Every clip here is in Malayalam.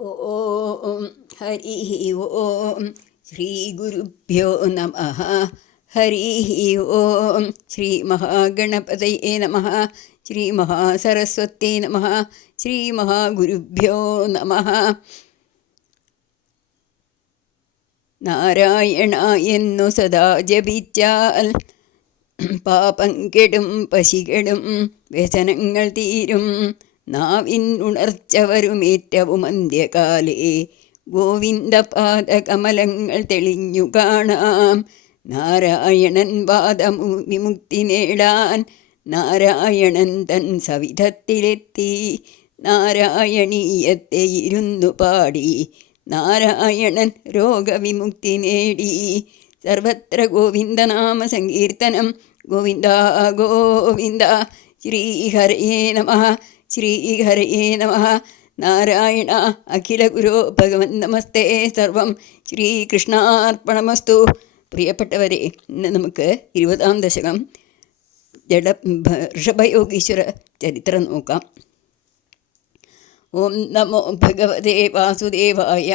ഓം ഹരി ഓം ശ്രീ ഗുരുഭ്യോ നമഃ. ഹരി ഓം ശ്രീ മഹാഗണപതയേ നമഃ. ശ്രീ മഹാസരസ്വത്യേ നമഃ. ശ്രീ മഹാഗുരുഭ്യോ നമഃ. നാരായണ എന്നു സദാ ജപിച്ചാൽ പാപം കെടും, പശികെടും, വ്യസനങ്ങൾ തീരും. നാവിൻ ഉണർച്ച വരുമേറ്റവും അന്ത്യകാലേ ഗോവിന്ദപാദകമലങ്ങൾ തെളിഞ്ഞു കാണാം. നാരായണൻ പാദവിമുക്തി നേടാൻ നാരായണൻ തൻ സവിധത്തിലെത്തി. നാരായണീയത്തെ ഇരുന്നു പാടി നാരായണൻ രോഗവിമുക്തി നേടി. സർവത്ര ഗോവിന്ദനാമ സങ്കീർത്തനം. ഗോവിന്ദ ഗോവിന്ദ. ശ്രീഹരയേ നമഃ. ശ്രീഹരയേ നമഃ. നാരായണ അഖില ഗുരോ ഭഗവൻ നമസ്തേ. സർവം ശ്രീകൃഷ്ണാർപ്പണമസ്തു. പ്രിയപ്പെട്ടവരെ, ഇന്ന് നമുക്ക് 20-ാം ദശകം ഋഷഭയോഗീശ്വര ചരിത്രം നോക്കാം. ഓം നമോ ഭഗവതേ വാസുദേവായ.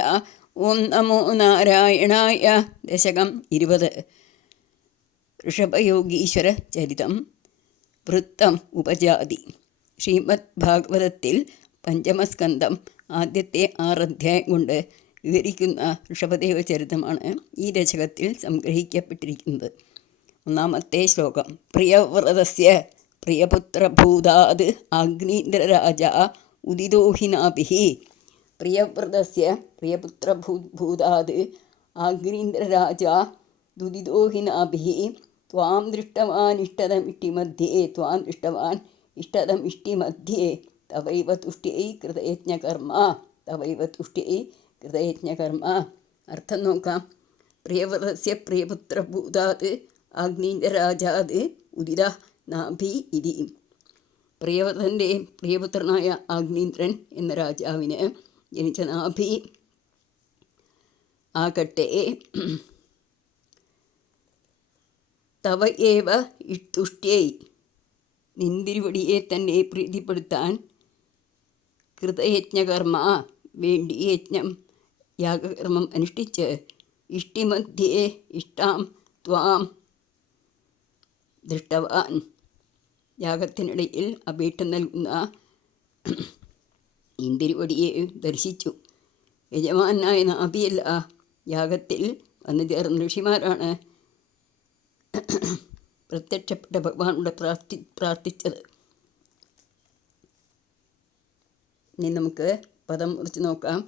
ഓം നമോ നാരായണായ. ദശകം 20. ഋഷഭയോഗീശ്വര ചരിതം. വൃത്തം ഉപജാതി. ശ്രീമദ് ഭാഗവതത്തിൽ പഞ്ചമസ്കന്ധം ആദ്യത്തെ 6 അധ്യായം കൊണ്ട് വിവരിക്കുന്ന ഋഷഭദേവ ചരിതമാണ് ഈ ദശകത്തിൽ സംഗ്രഹിക്കപ്പെട്ടിരിക്കുന്നത്. 1-ാമത്തെ ശ്ലോകം. പ്രിയവ്രതസ്യ പ്രിയപുത്രഭൂതാത് ആഗ്നീന്ദ്രരാജ ഉദിതോഹിനാഭിഃ. പ്രിയവ്രതസ്യ പ്രിയപുത്രഭൂതാത് ആഗ്നീന്ദ്രരാജ ദുദിതോഹിനാഭിഃ. ത്വാം ദൃഷ്ടവാനിഷ്ടതമിഷ്ടിമധ്യേ. ത്വാം ദൃഷ്ടവാൻ ഇഷ്ടതമിഷ്ടിമധ്യേ. തവൈവ തുഷ്ട്യൈ കൃതയജ്ഞകർമ്മ. തവൈവ തുഷ്ട്യൈ കൃതയജ്ഞകർമ്മ. അർത്ഥം നോക്കാം. പ്രിയവ്രതസ്യ പ്രിയപുത്രഭൂതാത് ആഗ്നീന്ദ്രരാജാത് ഉദിത നാഭി ഇതി. പ്രിയവ്രതൻ്റെ പ്രിയപുത്രനായ ആഗ്നീന്ദ്രൻ എന്ന രാജാവിന് ജനിച്ച നാഭി ആകട്ടെ തവ ഏവ തുഷ്ട്യൈ, നിന്തിരുവടിയെ തന്നെ പ്രീതിപ്പെടുത്താൻ, കൃതയജ്ഞകർമ്മ, വേണ്ടി യജ്ഞം യാഗകർമ്മം അനുഷ്ഠിച്ച്, ഇഷ്ടിമധ്യേ ഇഷ്ടാം ത്വാം ദൃഷ്ടവാൻ, യാഗത്തിനിടയിൽ അപേക്ഷ നൽകുന്ന ഇന്തിരുവടിയെ ദർശിച്ചു. യജമാനായ നാഭിയല്ല, യാഗത്തിൽ വന്നു ചേർന്ന ഋഷിമാരാണ് പ്രത്യക്ഷപ്പെട്ട ഭഗവാനോട് പ്രാർത്ഥിച്ചത്. ഇനി നമുക്ക് പദം കുറിച്ച് നോക്കാം.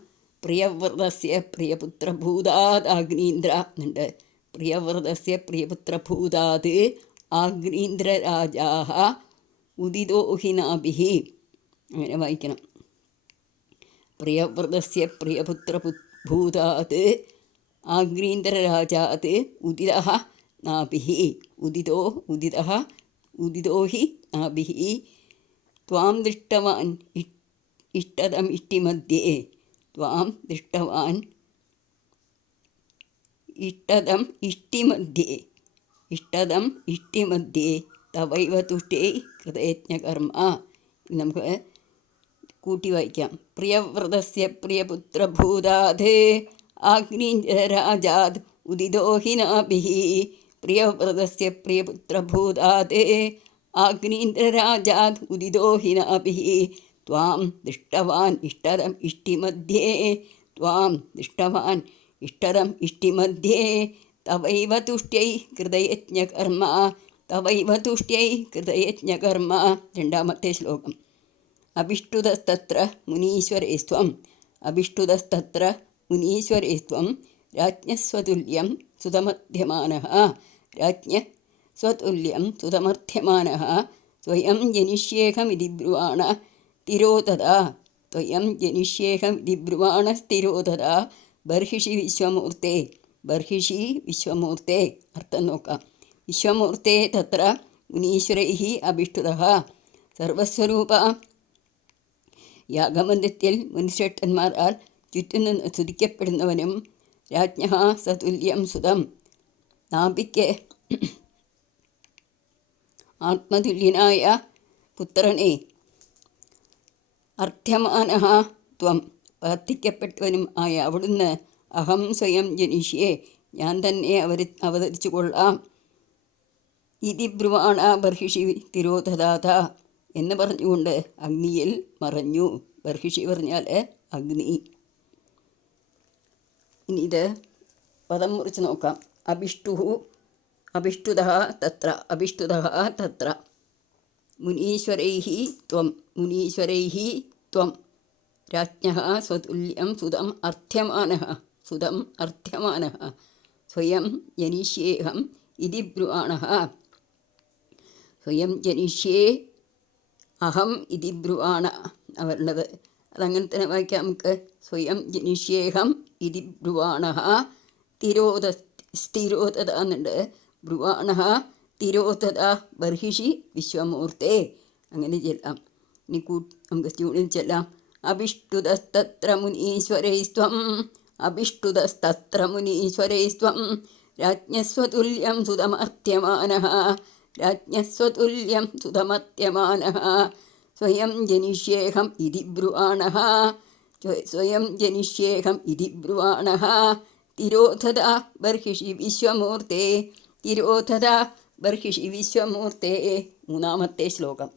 പ്രിയവ്രതസ്യ പ്രിയപുത്രഭൂതാത് ആഗ്നീന്ദ്ര എന്നുണ്ട്. പ്രിയവ്രതസ്യ പ്രിയപുത്രഭൂതാത് ആഗ്നീന്ദ്രരാജാഃ ഉദിതോഹിനാഭിഃ. അങ്ങനെ വായിക്കണം. പ്രിയവ്രതസ്യ പ്രിയപുത്രഭൂതാത് ആഗ്നീന്ദ്രരാജാത് ഉദിതഃ നാഭിഃ. ഉദിതോ ഉദിതഃ ഉദിതോഹി നാഭിഃ. ത്വാം ദൃഷ്ടവാൻ ഇഷ്ടതം ഇഷ്ടിമധ്യേ. ത്വാം ദൃഷ്ടവാൻ ഇഷ്ടതം ഇഷ്ടിമധ്യേ. ഇഷ്ടതം ഇഷ്ടിമധ്യേ. തവൈവ തുഷ്ട്യൈ കൃതയജ്ഞകർമ്മ. നമുക്ക് കൂട്ടി വായിക്കാം. പ്രിയവ്രതസ്യ പ്രിയപുത്രഭൂതാത് ആഗ്നീന്ദ്രരാജാത് ഉദിതോഹിനാഭിഃ. പ്രിയവ്രതസ്യ പ്രിയപുത്രഭൂതാത് ആഗ്നീന്ദ്രരാജാത് ഉദിതോഹിനാഭിഃ. ത്വാം ദൃഷ്ടവാൻ ഇഷ്ടതം ഇഷ്ടിമധ്യേ. ത്വാം ദൃഷ്ടവാൻ ഇഷ്ടതം ഇഷ്ടിമധ്യേ. തവൈവ തുഷ്ട്യൈ കൃതയജ്ഞകർമ്മ. തവൈവ തുഷ്ട്യൈ കൃതയജ്ഞകർമ്മ. 2-ാമത്തെ ശ്ലോകം. അഭിഷ്ടുതസ്തത്ര മുനീശ്വരേസ്ത്വം. അഭിഷ്ടുതസ്തത്ര മുനീശ്വരേസ്ത്വം. രാജ്ഞസ്വതുല്യം സുതമർഥ്യമാനഃ. രാജ്ഞസ്വതുല്യം സുതമർഥ്യമാനഃ. സ്വയം ജനിഷ്യേഹമിതി ബ്രുവാണ തിരോധതാ. സ്വയം ജനിഷ്യേഹമിതി ബ്രുവാണ സ്ഥിരോധതാ. ബർഹിഷി വിശ്വമൂർത്തേ. ബർഹിഷി വിശ്വമൂർത്തേ. അർത്ഥം നോക്കാം. വിശ്വമൂർത്തേ തത്ര മുനീശ്വരൈഃ അഭിഷ്ടുതഃ. സർവസ്വരൂപ യാഗമന്ദിരത്തിൽ മുനിശ്രേഷ്ഠന്മാരാൽ ചുറ്റുനിന്ന് സ്തുതിക്കപ്പെടുന്നവനും രാജ്ഞഃ സതുല്യം സുതം. നാഭിക്ക് ആത്മതുല്യനായ പുത്രനെ അർത്ഥ്യമാനഃ ത്വം. പ്രാർത്ഥിക്കപ്പെട്ടവനും ആയ അവിടുന്ന് അഹം സ്വയം ജനിഷ്യേ, ഞാൻ തന്നെ അവതരിച്ചു കൊള്ളാം, ഇതി ബ്രുവാണ ബർഹിഷി തിരോധദാത എന്ന് പറഞ്ഞുകൊണ്ട് അഗ്നിയിൽ മറഞ്ഞു. ബർഹിഷി പറഞ്ഞാൽ അഗ്നി. ഇനി ഇത് പദം മുറിച്ച് നോക്കാം. അഭിഷ്ടുതഃ തത്ര മുനീശ്വരൈഃ ത്വം രാജ്ഞഃ സ്വതുല്യം സുതം അർത്ഥ്യമാനഃ സ്വയം ജനിഷ്യേഹം ഇതി ബ്രുവാണഃ. സ്വയം ജനിഷ്യേ അഹം ഇതി ബ്രുവാണ അവരുള്ളത്. അതങ്ങനെ തന്നെ വായിക്കാം നമുക്ക്. സ്വയം ജനിഷ്യേഹം ഇതി ബ്രുവാണഃ സ്ഥിരോധത എന്നുണ്ട്. ബ്രുവാണഃ തിരോധത ബർഹിഷി വിശ്വമൂർത്തേ. അങ്ങനെ ചെല്ലാം. ഇനി നമുക്ക് ട്യൂണിൽ ചെല്ലാം. അഭിഷ്ടുതസ്തത്ര മുനീശ്വരൈസ്ത്വം രാജ്ഞസ്വതുല്യം സുതമർത്യമാനഃ സ്വയം ജനിഷ്യേഹം ഇതി ബ്രുവാണഃ തിരോധത ബർഹിഷി വിശ്വമൂർത്തേ. മൂന്നാമത്തെ ശ്ലോകം.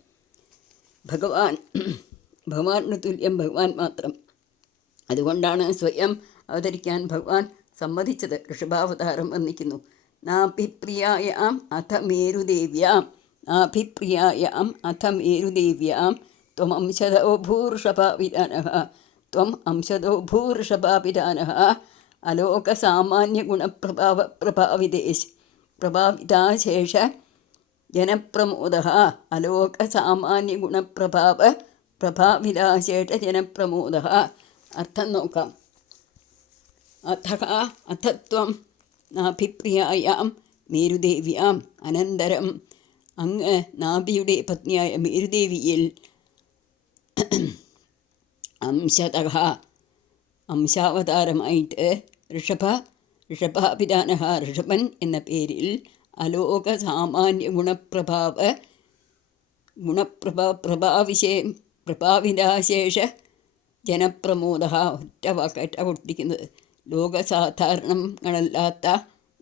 ഭഗവാന് തുല്യം ഭഗവാൻ മാത്രം. അതുകൊണ്ടാണ് സ്വയം അവതരിക്കാൻ ഭഗവാൻ സമ്മതിച്ചത്. ഋഷഭാവതാരം വർണ്ണിക്കുന്നു. നാഭിപ്രിയായാം അഥ മേരുദേവ്യാം ത്വം അംശദോ ഭൂർഷഭാവിധാനഃ പ്രഭാവിതാശേഷ ജനപ്രമോദഃ. പ്രഭാവിതാശേഷജനപ്രമോദഃ. അർത്ഥം നോക്കാം. അഥത്വം നാഭിപ്രിയായാം മേരുദേവ്യാം. അനന്തരം അങ്ങ് നാഭിയുടെ പത്നിയായ മേരുദേവിയിൽ അംശാവതാരമായിട്ട് ഋഷഭാഭിധാനഃ ഋഷഭൻ എന്ന പേരിൽ അലോക സാമാന്യ പ്രഭാവിതാശേഷ ജനപ്രമോദ. ഒറ്റ വാക്കായിട്ടാണ് കൊടുത്തിരിക്കുന്നത്. ലോകസാധാരണങ്ങളല്ലാത്ത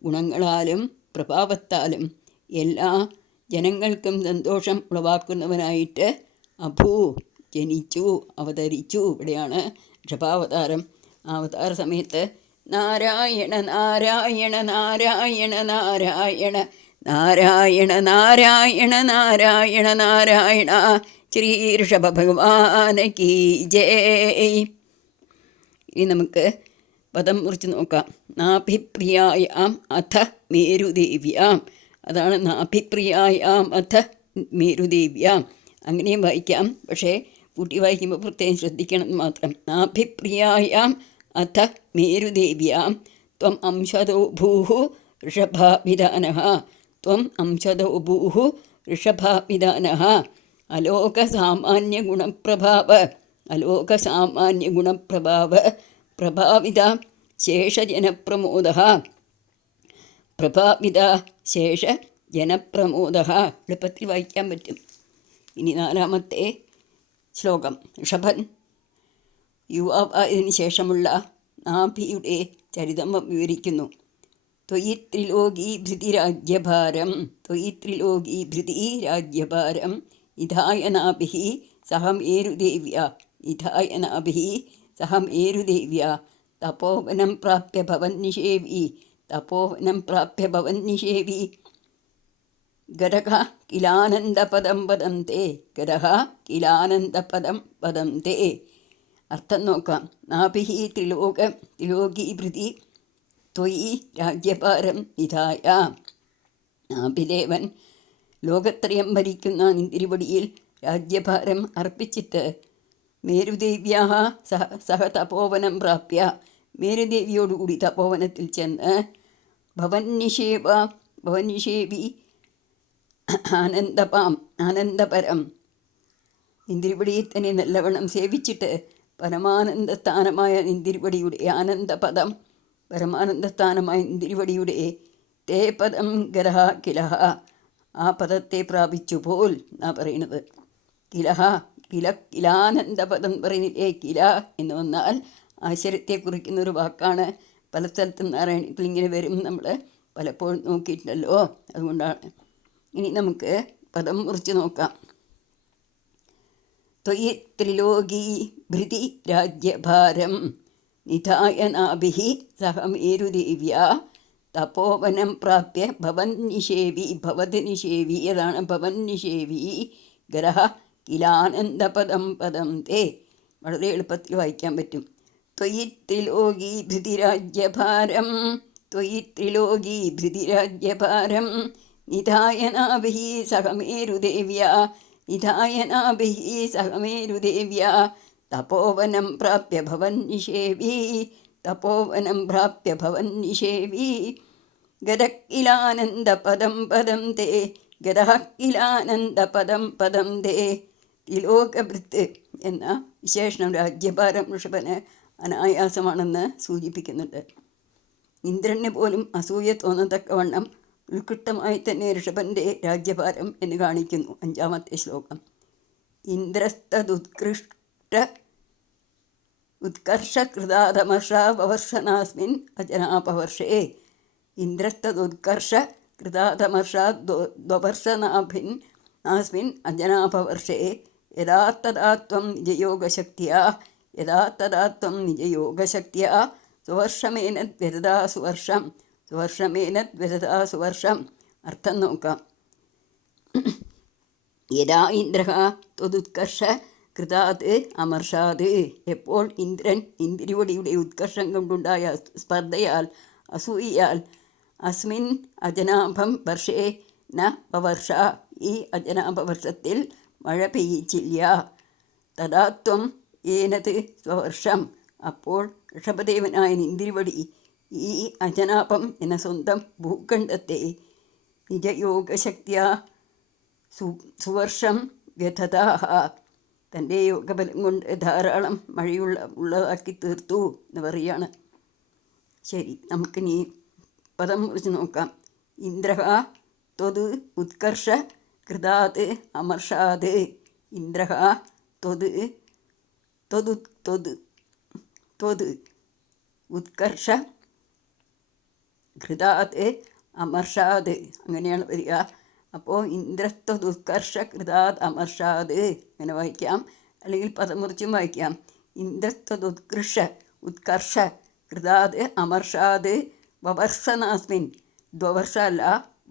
ഗുണങ്ങളാലും പ്രഭാവത്താലും എല്ലാ ജനങ്ങൾക്കും സന്തോഷം ഉളവാക്കുന്നവനായിട്ട് ജനിച്ചു, അവതരിച്ചു. ഇവിടെയാണ് ഋഷഭാവതാരം. ആ അവതാര സമയത്ത് നാരായണ നാരായണ നാരായണ നാരായണ നാരായണ നാരായണ നാരായണ നാരായണ ശ്രീ ഋഷഭ ഭഗവാന് കീ ജയ്. ഇനി നമുക്ക് പദം മുറിച്ച് നോക്കാം. നാഭിപ്രിയായാം അഥ മേരുദേവ്യാം. അതാണ് നാഭിപ്രിയായാം അഥ മേരുദേവ്യാം. അങ്ങനെയും വായിക്കാം. പക്ഷേ കൂട്ടി വായിക്കുമ്പോൾ പ്രത്യേകം ശ്രദ്ധിക്കണം മാത്രം. നാഭിപ്രിയായാം അഥ മേരുദേവ്യാം ത്വം അംശദോ ഭൂഃ ഋഷഭാഭിധാനഃ. ത്വം അംശദോ ഭൂഃ ഋഷഭാഭിധാനഃ അലോകസാമാന്യഗുണപ്രഭാവ പ്രഭാവിത ശേഷജനപ്രമോദഃ. എളുപ്പത്തിൽ വായിക്കാൻ പറ്റും. ഇനി നാലാമത്തെ ശ്ലോകം. ഋഷഭൻ യുവാവായതിനു ശേഷമുള്ള നാഭിയുടെ ചരിതം വിവരിക്കുന്നു. ത്വയി ത്രിലോകീ രാജ്യഭാരം ഇധായ നാഭിഃ സഹ മേരുദേവ്യാ തപോവനം പ്രാപ്യ ഭവന്നിഷേവി ഗരഃ കിലാനന്ദപദം വദന്തെ. അർത്ഥം നോക്കാം. നാഭിഃ ത്രിലോകീ ഭൃതി ത്വയി രാജ്യഭാരം നിധായ. നാഭിദേവൻ ലോകത്രയം ഭരിക്കുന്ന നിന്തിരിവടിയിൽ രാജ്യഭാരം അർപ്പിച്ചിട്ട് മേരുദേവ്യാः സഹ തപോവനം പ്രാപ്യ മേരുദേവിയോടുകൂടി തപോവനത്തിൽ ചെന്ന് ഭവന്നിഷേവി ആനന്ദപരം നിന്തിരിവടിയെ തന്നെ നല്ലവണ്ണം സേവിച്ചിട്ട് പരമാനന്ദസ്ഥാനമായ നിന്തിരിവടിയുടെ ആനന്ദപദം പരമാനന്ദസ്ഥാനമായ നിന്തിരിവടിയുടെ തേ പദം ഗരഃ കിലഃ ആ പദത്തെ പ്രാപിച്ചു പോൽ എന്നാ പറയുന്നത്. കിലഃ കിലാനന്ദപദം പറയുന്നില്ലേ, കില എന്ന് വന്നാൽ ആശ്ചര്യത്തെ കുറിക്കുന്ന ഒരു വാക്കാണ്. പല സ്ഥലത്തും നാരായണത്തിൽ ഇങ്ങനെ വരും, നമ്മൾ പലപ്പോഴും നോക്കിയിട്ടുണ്ടല്ലോ, അതുകൊണ്ടാണ്. ഇനി നമുക്ക് പദം മുറിച്ച് നോക്കാം. ത്വയി ത്രിലോകീ ഭൃതി രാജ്യഭാരം നിധായ നാഭിഃ സഹ മേരുദേവ്യാ തപോവനം പ്രാപ്യ ഭവൻ നിഷേവി. ഭവത് നിഷേവി, അതാണ് ഭവൻ നിഷേവി. ഗരഹ കിലാനന്ദപദം പദം തേ. വളരെ എളുപ്പത്തിൽ വായിക്കാൻ പറ്റും. ത്വയി ത്രിലോകീ ഭൃതിരാജ്യഭാരം, ത്വയി ത്രിലോകീ ഭൃതിരാജ്യഭാരം നിധായ നാഭിഃ സഹ മേരുദേവ്യാ, നിധായ നാഭിഃ സഹ മേരുദേവ്യാ തപോവനം പ്രാപ്യ ഭവൻ നിഷേവി, തപോവനം പ്രാപ്യ ഭവൻ നിഷേവി. ഗതഃകിലാനന്ദപദം പദം തേ, ഗതഃകിലാനന്ദപദം പദം തേ. ത്രിലോകഭൃത്ത് എന്ന വിശേഷണം രാജ്യഭാരം ഋഷഭന് അനായാസമാണെന്ന് സൂചിപ്പിക്കുന്നുണ്ട്. ഇന്ദ്രന് പോലും അസൂയ തോന്നത്തക്കവണ്ണം ഉത്കൃഷ്ടമായി തന്നെ ഋഷഭൻ്റെ രാജ്യഭാരം എന്ന് കാണിക്കുന്നു 5-ാമത്തെ ശ്ലോകം. ഇന്ദ്രസ്തദുത്കൃഷ്ട ഉത്കർഷകൃതാതമർഷാവവർഷനാസ്മിൻ അജനാപവർഷേ. ഇന്ദ്രസ്തദുത്കർഷ കൃതാതമർഷാദ്വർഷനാഭിൻ നാസ്മിൻ അജനാപവർഷേ. യഥാ തഥാ ത്വം നിജയോഗശക്തിയാ, യഥാ തഥാ ത്വം നിജയോഗശക്തിയാ സുവർഷമേനദ്വ്യതദാ സുവർഷം, സുവർഷമേനദ്വ്യതദാ സുവർഷം. അർത്ഥം നോക്കാം. യഥാ ഇന്ദ്രഃ ത്വദുത്കർഷ കൃതാത് അമർഷാത്. എപ്പോൾ ഇന്ദ്രൻ ഇന്ദ്രിവടിയുടെ ഉത്കർഷം കൊണ്ടുണ്ടായ സ്പർദ്ധയാൽ, അസൂയയാൽ അസ്മിൻ അജനാഭം വർഷേ ന പവർഷ, ഈ അജനാഭവർഷത്തിൽ മഴ പെയ്യിച്ചില്ല. തഥാത്വം ഏനത് സ്വവർഷം, അപ്പോൾ ഋഷഭദേവനായ ഇന്ദ്രിവടി ഈ അജനാഭം എന്ന സ്വന്തം ഭൂഖണ്ഡത്തെ നിജയോഗശക്തിയാ സുവർഷം വ്യഥതാഹ, തൻ്റെ യോഗബലം കൊണ്ട് ധാരാളം ഉള്ളതാക്കി തീർത്തു എന്ന് പറയുകയാണ്. ശരി, നമുക്കിനി പദം കുറിച്ച് നോക്കാം. ഇന്ദ്രഃ ത്വത് ഉത്കർഷ കൃതാത് അമർഷാത്. ഇന്ദ്രഃ ത്വത് ത്വത് ത്വത് ത്വത് ഉത്കർഷ കൃതാത് അമർഷാത്, അങ്ങനെയാണ് വരിക. അപ്പോൾ ഇന്ദ്രസ്ത്വദുത്കർഷ കൃതാത് അമർഷാത് അങ്ങനെ വായിക്കാം, അല്ലെങ്കിൽ പദം മുറിച്ചും വായിക്കാം. ഇന്ദ്രസ്ത്വദുത്കർഷ ഉത്കർഷ കൃതാത് അമർഷാത് വവർഷ നാസ്മിൻ, ദ്വവർഷ അല്ല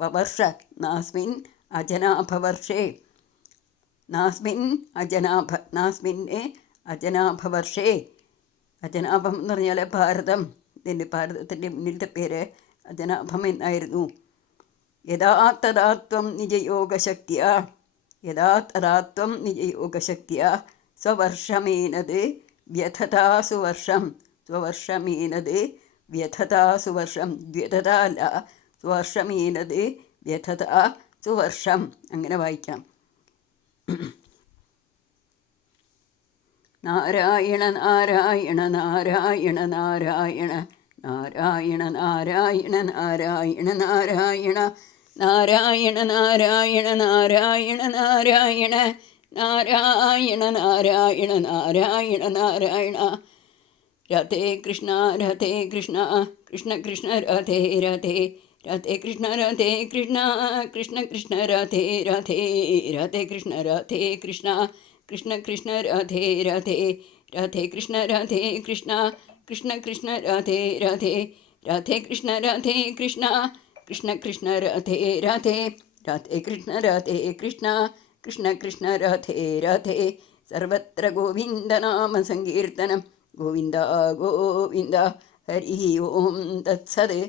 വവർഷ, നാസ്മിൻ അജനാഭവർഷേ, നാസ്മിൻ അജനാഭ, നാസ്മിന് അജനാഭവർഷേ. അജനാഭം എന്ന് പറഞ്ഞാൽ ഭാരതം, ഇതിൻ്റെ ഭാരതത്തിൻ്റെ മുന്നിലത്തെ പേര് അജനാഭം എന്നായിരുന്നു. യഥാ തഥാ ത്വം നിജയോഗശക്തിയാ, യഥാ തഥാ ത്വം നിജയോഗശക്തിയാ സ്വവർഷമേനത് വ്യഥതാ സുവർഷം, സ്വവർഷമേനത് വ്യഥതാ സുവർഷം. വ്യഥത അല്ല, സുവർഷമേനത് വ്യഥതാ സുവർഷം അങ്ങനെ വായിക്കാം. നാരായണ നാരായണ നാരായണ നാരായണ നാരായണ നാരായണ നാരായണ നാരായണ നാരായണ നാരായണ നാരായണ നാരായണ നാരായണ നാരായണ നാരായണ നാരായണ. രാധേ കൃഷ്ണ രാധേ കൃഷ്ണ കൃഷ്ണ കൃഷ്ണ രാധേ രാധേ, രാധേ കൃഷ്ണ രാധേ കൃഷ്ണ കൃഷ്ണ കൃഷ്ണ രാധേ രാധേ, രാധേ കൃഷ്ണ രാധേ കൃഷ്ണ കൃഷ്ണ കൃഷ്ണ രാധേ രാധേ, രാധേ കൃഷ്ണ രാധേ കൃഷ്ണ കൃഷ്ണ കൃഷ്ണ രാധേ രാധേ, രാധേ കൃഷ്ണ രാധേ കൃഷ്ണ കൃഷ്ണ കൃഷ്ണ രാധേ രാധേ, രാധേ കൃഷ്ണ രാധേ കൃഷ്ണ കൃഷ്ണ കൃഷ്ണ രാധേ രാധേ. സർവത്ര ഗോവിന്ദനാമ സങ്കീർത്തനം. ഗോവിന്ദ ഗോവിന്ദ. ഹരി ഓം തത്സത്.